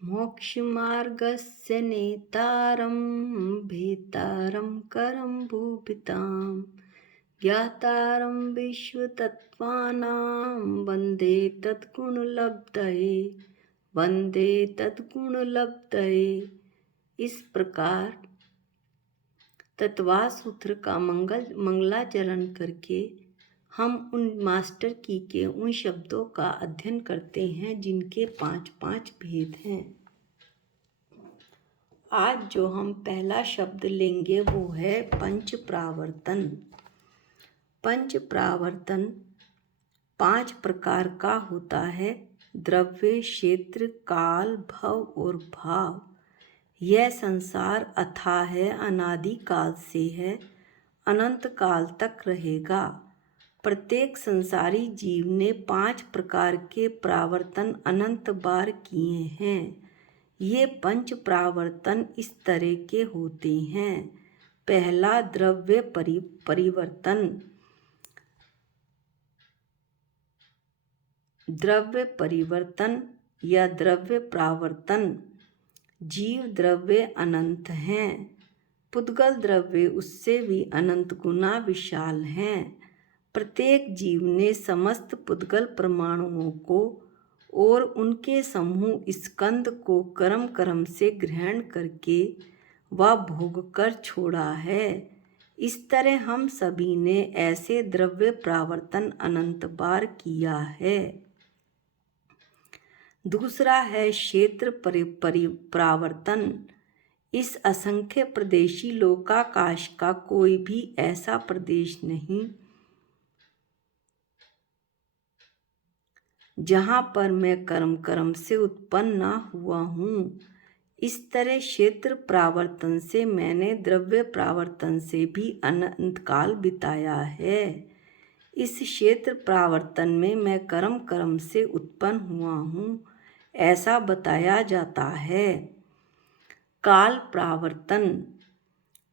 मोक्षमार्गस्य नेतारं भेतारं करं भूपितां ज्ञातारं विश्वतत्त्वानां वन्दे तद्गुणलब्धये। इस प्रकार तत्वा सूत्र का मंगलाचरण करके हम उन मास्टर की के उन शब्दों का अध्ययन करते हैं जिनके 5 भेद हैं। आज जो हम पहला शब्द लेंगे वो है पंच प्रावर्तन। पंच प्रावर्तन 5 प्रकार का होता है: द्रव्य, क्षेत्र, काल, भव और भाव। यह संसार अथाह है, अनादि काल से है, अनंत काल तक रहेगा। प्रत्येक संसारी जीव ने 5 प्रकार के प्रावर्तन अनंत बार किए हैं। ये पंच प्रावर्तन इस तरह के होते हैं। पहला, द्रव्य परिवर्तन। द्रव्य परिवर्तन या द्रव्य प्रावर्तन। जीव द्रव्य अनंत हैं, पुद्गल द्रव्य उससे भी अनंत गुना विशाल हैं। प्रत्येक जीव ने समस्त पुद्गल परमाणुओं को और उनके समूह स्कंद को कर्म से ग्रहण करके व भोग कर छोड़ा है। इस तरह हम सभी ने ऐसे द्रव्य प्रावर्तन अनंत बार किया है। दूसरा है क्षेत्र प्रावर्तन। इस असंख्य प्रदेशी लोकाकाश का कोई भी ऐसा प्रदेश नहीं जहाँ पर मैं कर्म से उत्पन्न न हुआ हूँ। इस तरह क्षेत्र प्रावर्तन से मैंने द्रव्य प्रावर्तन से भी अनंत काल बिताया है। इस क्षेत्र प्रावर्तन में मैं कर्म से उत्पन्न हुआ हूँ ऐसा बताया जाता है। काल प्रावर्तन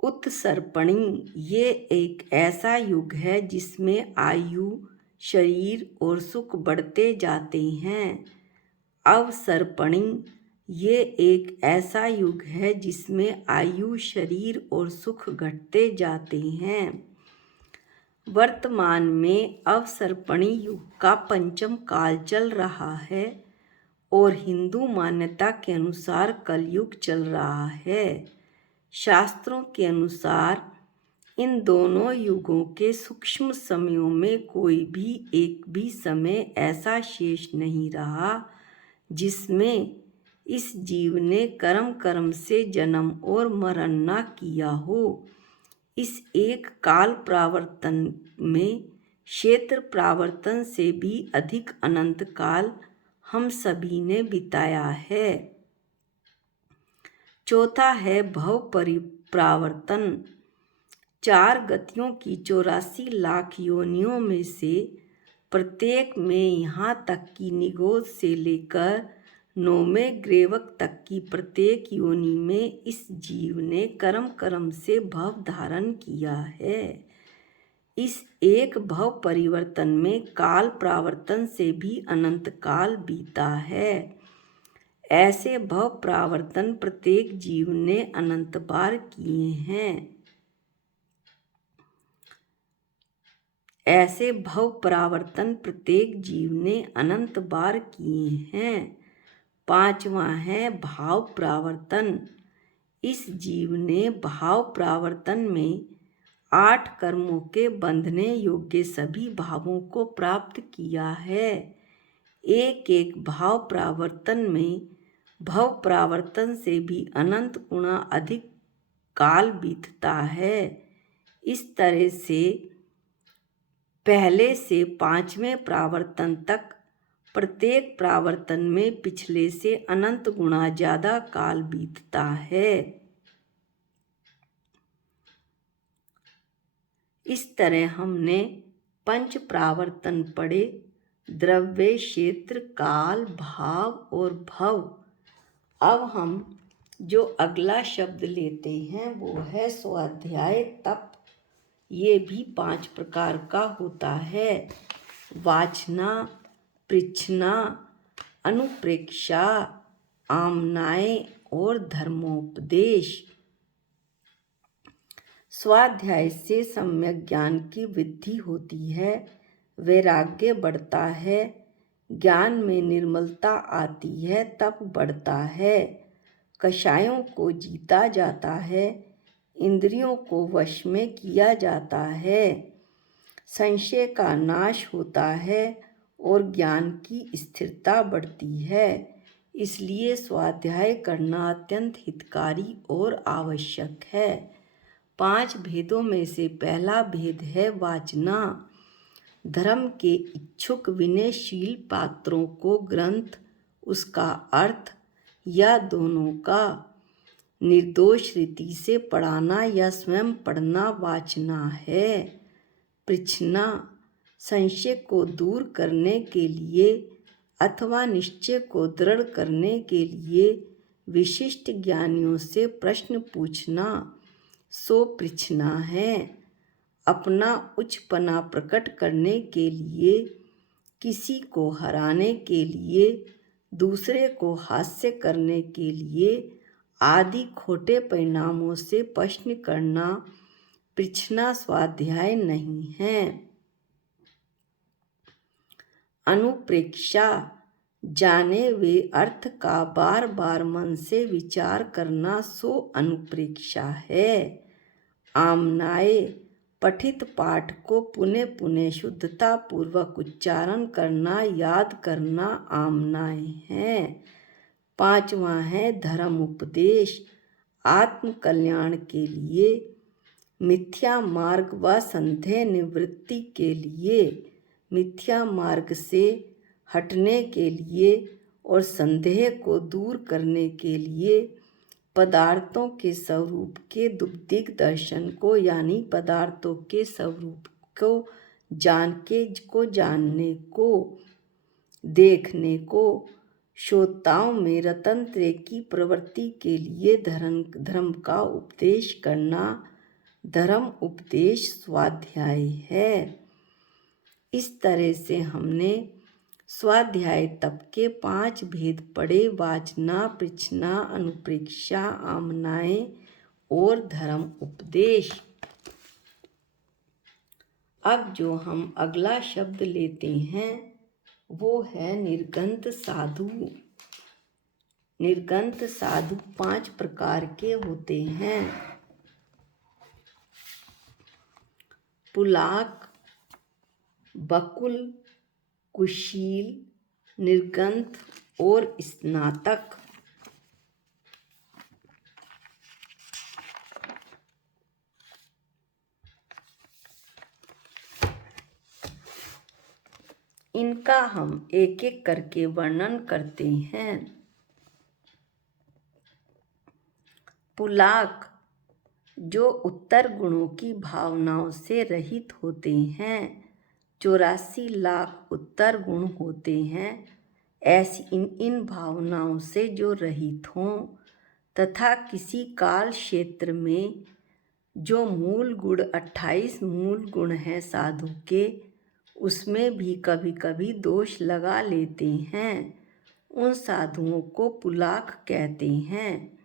उत्सर्पणी। ये एक ऐसा युग है जिसमें आयु, शरीर और सुख बढ़ते जाते हैं। अवसर्पणी। ये एक ऐसा युग है जिसमें आयु, शरीर और सुख घटते जाते हैं। वर्तमान में अवसर्पणी युग का 5वां काल चल रहा है और हिंदू मान्यता के अनुसार कलयुग चल रहा है। शास्त्रों के अनुसार इन दोनों युगों के सूक्ष्म समयों में कोई भी एक भी समय ऐसा शेष नहीं रहा जिसमें इस जीव ने कर्म से जन्म और मरण न किया हो। इस एक काल प्रावर्तन में क्षेत्र प्रावर्तन से भी अधिक अनंत काल हम सभी ने बिताया है। चौथा है भव प्रावर्तन। 4 गतियों की 84 लाख योनियों में से प्रत्येक में यहाँ तक कि निगोद से लेकर 9वें ग्रेवक तक की प्रत्येक योनि में इस जीव ने कर्म से भव धारण किया है। इस एक भव परिवर्तन में काल प्रावर्तन से भी अनंत काल बीता है। ऐसे भव प्रावर्तन प्रत्येक जीव ने अनंत बार किए हैं। ऐसे भव प्रावर्तन प्रत्येक जीव ने अनंत बार किए हैं। 5वां है भाव प्रावर्तन। इस जीव ने भाव प्रावर्तन में 8 कर्मों के बंधने योग्य सभी भावों को प्राप्त किया है। एक एक भाव प्रावर्तन में भव प्रावर्तन से भी अनंत गुना अधिक काल बीतता है। इस तरह से पहले से 5वें प्रावर्तन तक प्रत्येक प्रावर्तन में पिछले से अनंत गुना ज्यादा काल बीतता है। इस तरह हमने 5 प्रावर्तन पढ़े: द्रव्य, क्षेत्र, काल, भाव और भव। अब हम जो अगला शब्द लेते हैं वो है स्वाध्याय तप। ये भी 5 प्रकार का होता है: वाचना, पृच्छना, अनुप्रेक्षा, आमनाएं और धर्मोपदेश। स्वाध्याय से सम्यक ज्ञान की वृद्धि होती है, वैराग्य बढ़ता है, ज्ञान में निर्मलता आती है, तप बढ़ता है, कषायों को जीता जाता है, इंद्रियों को वश में किया जाता है, संशय का नाश होता है और ज्ञान की स्थिरता बढ़ती है। इसलिए स्वाध्याय करना अत्यंत हितकारी और आवश्यक है। 5 भेदों में से पहला भेद है वाचना। धर्म के इच्छुक विनयशील पात्रों को ग्रंथ, उसका अर्थ या दोनों का निर्दोष रीति से पढ़ाना या स्वयं पढ़ना वाचना है। पृछना, संशय को दूर करने के लिए अथवा निश्चय को दृढ़ करने के लिए विशिष्ट ज्ञानियों से प्रश्न पूछना, सो पृछना है। अपना उच्चपना प्रकट करने के लिए, किसी को हराने के लिए, दूसरे को हास्य करने के लिए आदि खोटे परिणामों से प्रश्न करना पृछना स्वाध्याय नहीं है। अनुप्रेक्षा, जाने वे अर्थ का बार बार मन से विचार करना, सो अनुप्रेक्षा है। आमनाए, पठित पाठ को पुनः पुनः शुद्धता पूर्वक उच्चारण करना, याद करना आमनाए हैं। 5वां है धर्म उपदेश, आत्म कल्याण के लिए, मिथ्या मार्ग व संदेह निवृत्ति के लिए, मिथ्या मार्ग से हटने के लिए और संदेह को दूर करने के लिए, पदार्थों के स्वरूप के दिग्दर्शन को यानी पदार्थों के स्वरूप को जानने को, देखने को, श्रोताओं में रतनत्रय की प्रवृत्ति के लिए धर्म का उपदेश करना धर्म उपदेश स्वाध्याय है। इस तरह से हमने स्वाध्याय तप के 5 भेद पढ़े, वाचना, पृछना, अनुप्रेक्षा, आमनाएं और धर्म उपदेश। अब जो हम अगला शब्द लेते हैं वो है निर्गंत साधु। निर्गंत साधु 5 प्रकार के होते हैं। पुलाक, बकुल, कुशील, निर्गंत और स्नातक। इनका हम एक एक करके वर्णन करते हैं। पुलाक, जो उत्तर गुणों की भावनाओं से रहित होते हैं। 84 लाख उत्तर गुण होते हैं। ऐसी इन भावनाओं से जो रहित हों तथा किसी काल क्षेत्र में जो मूल गुण 28 मूल गुण हैं साधु के, उसमें भी कभी कभी दोष लगा लेते हैं, उन साधुओं को पुलाक कहते हैं।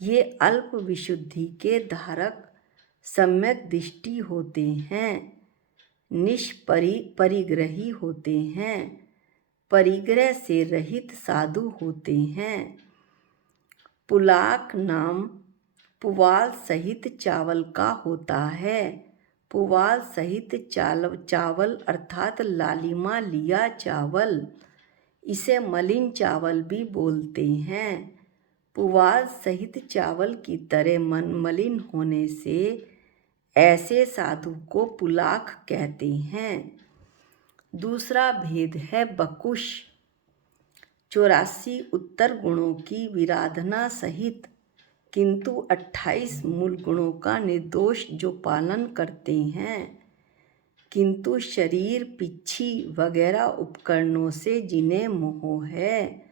ये अल्प विशुद्धि के धारक सम्यक दृष्टि होते हैं, परिग्रही होते हैं, परिग्रह से रहित साधु होते हैं। पुलाक नाम पुवाल सहित चावल का होता है। पुवाल सहित चावल अर्थात लालिमा लिया चावल, इसे मलिन चावल भी बोलते हैं। पुवाल सहित चावल की तरह मलिन होने से ऐसे साधु को पुलाक कहते हैं। दूसरा भेद है बकुश। 84 उत्तर गुणों की विराधना सहित किंतु 28 मूल गुणों का निर्दोष जो पालन करते हैं, किंतु शरीर, पिच्छी वगैरह उपकरणों से जिन्हें मोह है,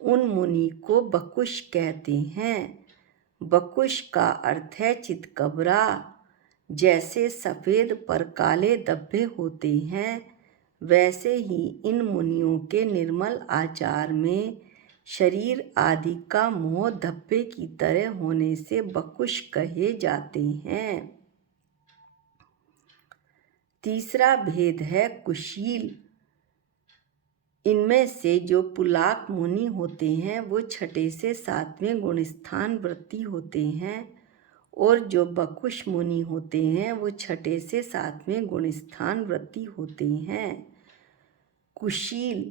उन मुनि को बकुश कहते हैं। बकुश का अर्थ है चितकबरा। जैसे सफ़ेद पर काले धब्बे होते हैं, वैसे ही इन मुनियों के निर्मल आचार में शरीर आदि का मोह धब्बे की तरह होने से बकुश कहे जाते हैं। तीसरा भेद है कुशील। इनमें से जो पुलाक मुनि होते हैं वो छठे से सातवें गुणस्थान व्रती होते हैं, और जो बकुश मुनि होते हैं वो छठे से सातवें गुणस्थान व्रती होते हैं। कुशील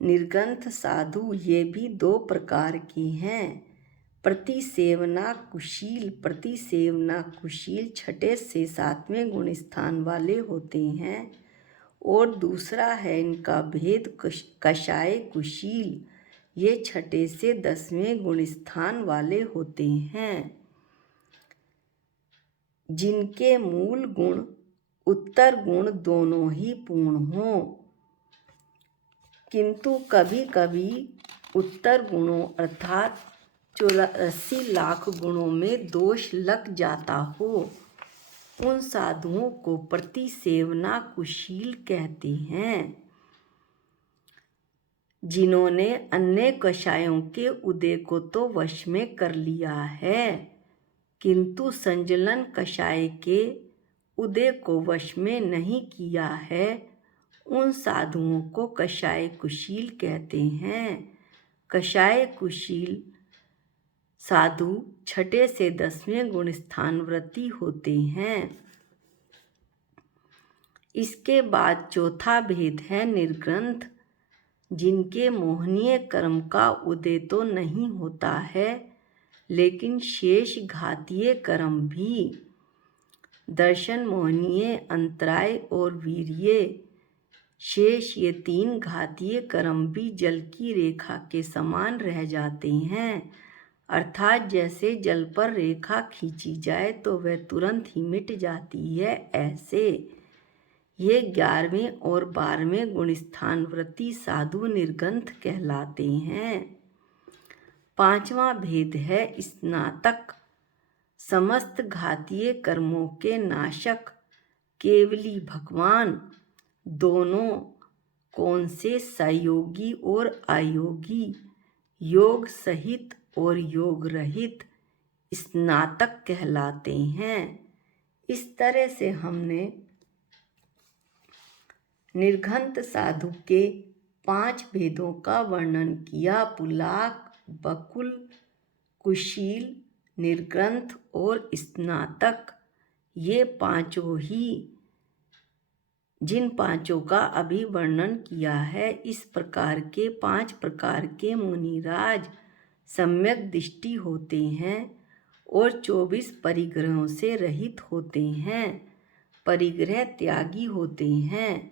निर्ग्रंथ साधु ये भी दो प्रकार के हैं। प्रतिसेवना कुशील छठे से सातवें गुणस्थान वाले होते हैं, और दूसरा है इनका भेद कषाय कुशील, ये छठे से 10वें गुणस्थान वाले होते हैं, जिनके मूल गुण उत्तर गुण दोनों ही पूर्ण हों, किंतु कभी कभी उत्तर गुणों अर्थात 84 लाख गुणों में दोष लग जाता हो। उन साधुओं को प्रतिसेवना कुशील कहते हैं, जिन्होंने अन्य कषायों के उदय को तो वश में कर लिया है, किंतु संजलन कषाय के उदय को वश में नहीं किया है। उन साधुओं को कषाय कुशील कहते हैं। कषाय कुशील साधु छठे से 10वें गुणस्थान व्रती होते हैं। इसके बाद चौथा भेद है निर्ग्रंथ, जिनके मोहनीय कर्म का उदय तो नहीं होता है, लेकिन शेष घातीय कर्म भी दर्शन, मोहनीय, अंतराय और वीर्य शेष ये 3 घातीय कर्म भी जल की रेखा के समान रह जाते हैं, अर्थात जैसे जल पर रेखा खींची जाए तो वह तुरंत ही मिट जाती है, ऐसे ये 11वें और 12वें गुणस्थान व्रती साधु निर्ग्रंथ कहलाते हैं। 5वां भेद है स्नातक। समस्त घातीय कर्मों के नाशक केवली भगवान दोनों कौन से सयोगी और अयोगी, योग सहित और योग रहित स्नातक कहलाते हैं। इस तरह से हमने निर्घंत साधु के 5 भेदों का वर्णन किया। पुलाक, बकुल, कुशील, निर्ग्रंथ और स्नातक, ये पांचों ही जिन पांचों का अभी वर्णन किया है, इस प्रकार के 5 प्रकार के मुनिराज सम्यक दृष्टि होते हैं और 24 परिग्रहों से रहित होते हैं, परिग्रह त्यागी होते हैं।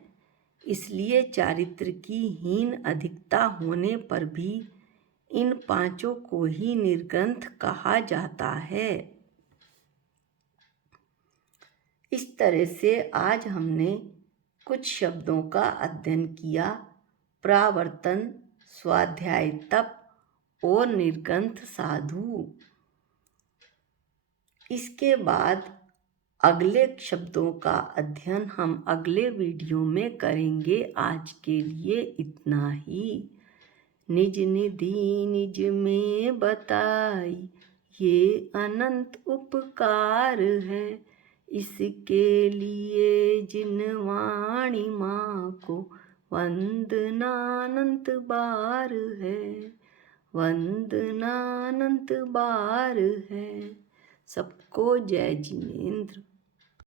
इसलिए चारित्र की हीन अधिकता होने पर भी इन पांचों को ही निर्ग्रंथ कहा जाता है। इस तरह से आज हमने कुछ शब्दों का अध्ययन किया। प्रावर्तन, स्वाध्याय तप और निर्ग्रंथ साधु। इसके बाद अगले शब्दों का अध्ययन हम अगले वीडियो में करेंगे। आज के लिए इतना ही। निज निधि निज में बताई, ये अनंत उपकार है, इसके लिए जिन वाणी माँ को वंदनानंत बार है, वंदनानंत बार है। सबको जय जिनेंद्र।